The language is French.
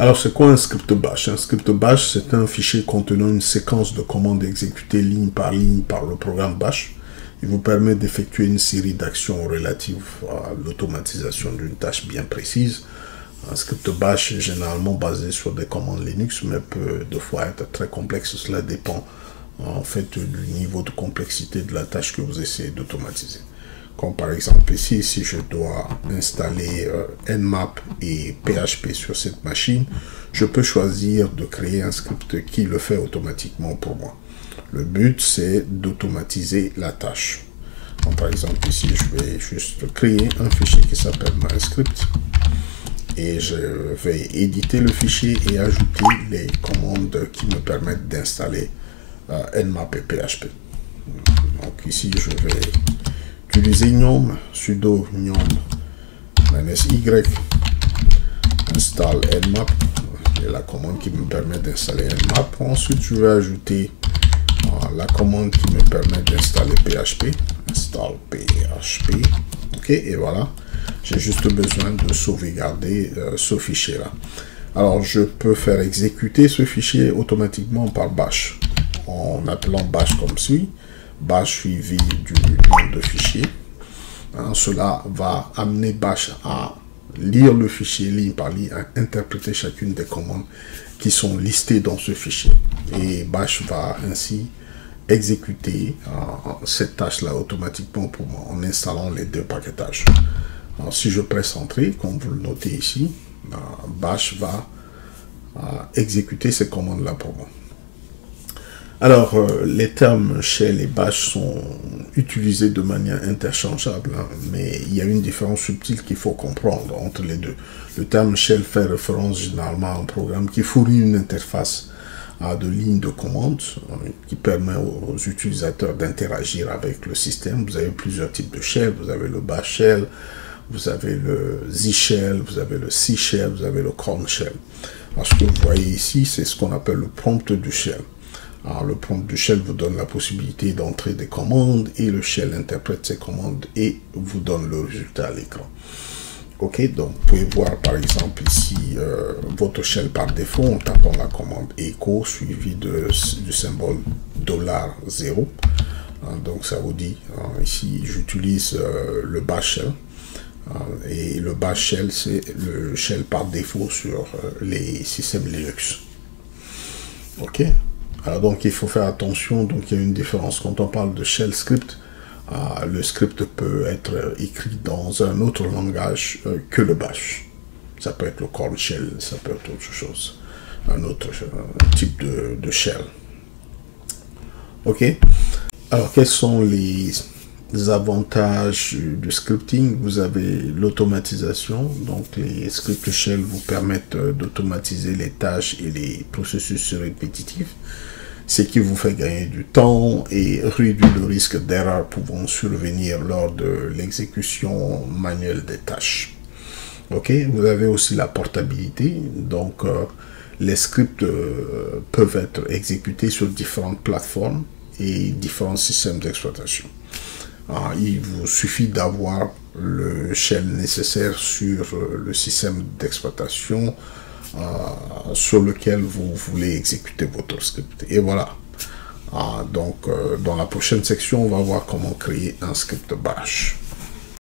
Alors, c'est quoi un script bash? Un script bash, c'est un fichier contenant une séquence de commandes exécutées ligne par le programme bash. Il vous permet d'effectuer une série d'actions relatives à l'automatisation d'une tâche bien précise. Un script bash est généralement basé sur des commandes Linux, mais peut de fois être très complexe. Cela dépend en fait du niveau de complexité de la tâche que vous essayez d'automatiser. Comme par exemple ici, si je dois installer Nmap et PHP sur cette machine, je peux choisir de créer un script qui le fait automatiquement pour moi. Le but, c'est d'automatiser la tâche. Donc, par exemple, ici, je vais juste créer un fichier qui s'appelle MyScript. Et je vais éditer le fichier et ajouter les commandes qui me permettent d'installer Nmap et PHP. Donc ici, je vais utiliser gnome, sudo gnome -y install nmap, c'est la commande qui me permet d'installer nmap. Ensuite, je vais ajouter la commande qui me permet d'installer PHP, install PHP. Ok, et voilà, j'ai juste besoin de sauvegarder ce fichier là. Alors, je peux faire exécuter ce fichier automatiquement par bash en appelant bash comme suit. Bash suivi du nom de fichier. Cela va amener bash à lire le fichier ligne par ligne, à interpréter chacune des commandes qui sont listées dans ce fichier. Et bash va ainsi exécuter cette tâche-là automatiquement pour moi en installant les deux paquetages. Alors, si je presse Entrée, comme vous le notez ici, bash va exécuter ces commandes-là pour moi. Alors, les termes shell et bash sont utilisés de manière interchangeable, hein, mais il y a une différence subtile qu'il faut comprendre entre les deux. Le terme shell fait référence généralement à un programme qui fournit une interface de ligne de commande qui permet aux utilisateurs d'interagir avec le système. Vous avez plusieurs types de shell, vous avez le bash shell, vous avez le Z-shell, vous avez le C-shell, vous avez le cron shell. Alors, ce que vous voyez ici, c'est ce qu'on appelle le prompt du shell. Alors, le prompt du shell vous donne la possibilité d'entrer des commandes et le shell interprète ces commandes et vous donne le résultat à l'écran. Ok, donc vous pouvez voir par exemple ici votre shell par défaut en tapant la commande echo suivi du symbole $0. Donc ça vous dit, ici j'utilise le bash shell. Et le bash shell, c'est le shell par défaut sur les systèmes Linux. Ok. Alors donc il faut faire attention, donc il y a une différence. Quand on parle de shell script, le script peut être écrit dans un autre langage que le bash. Ça peut être le cron shell, ça peut être autre chose, un autre type de shell. Ok. Alors quels sont les avantages du scripting? Vous avez l'automatisation, donc les scripts shell vous permettent d'automatiser les tâches et les processus répétitifs, ce qui vous fait gagner du temps et réduire le risque d'erreurs pouvant survenir lors de l'exécution manuelle des tâches. Ok, vous avez aussi la portabilité, donc les scripts peuvent être exécutés sur différentes plateformes et différents systèmes d'exploitation. Il vous suffit d'avoir le shell nécessaire sur le système d'exploitation sur lequel vous voulez exécuter votre script. Et voilà. Donc, dans la prochaine section, on va voir comment créer un script bash.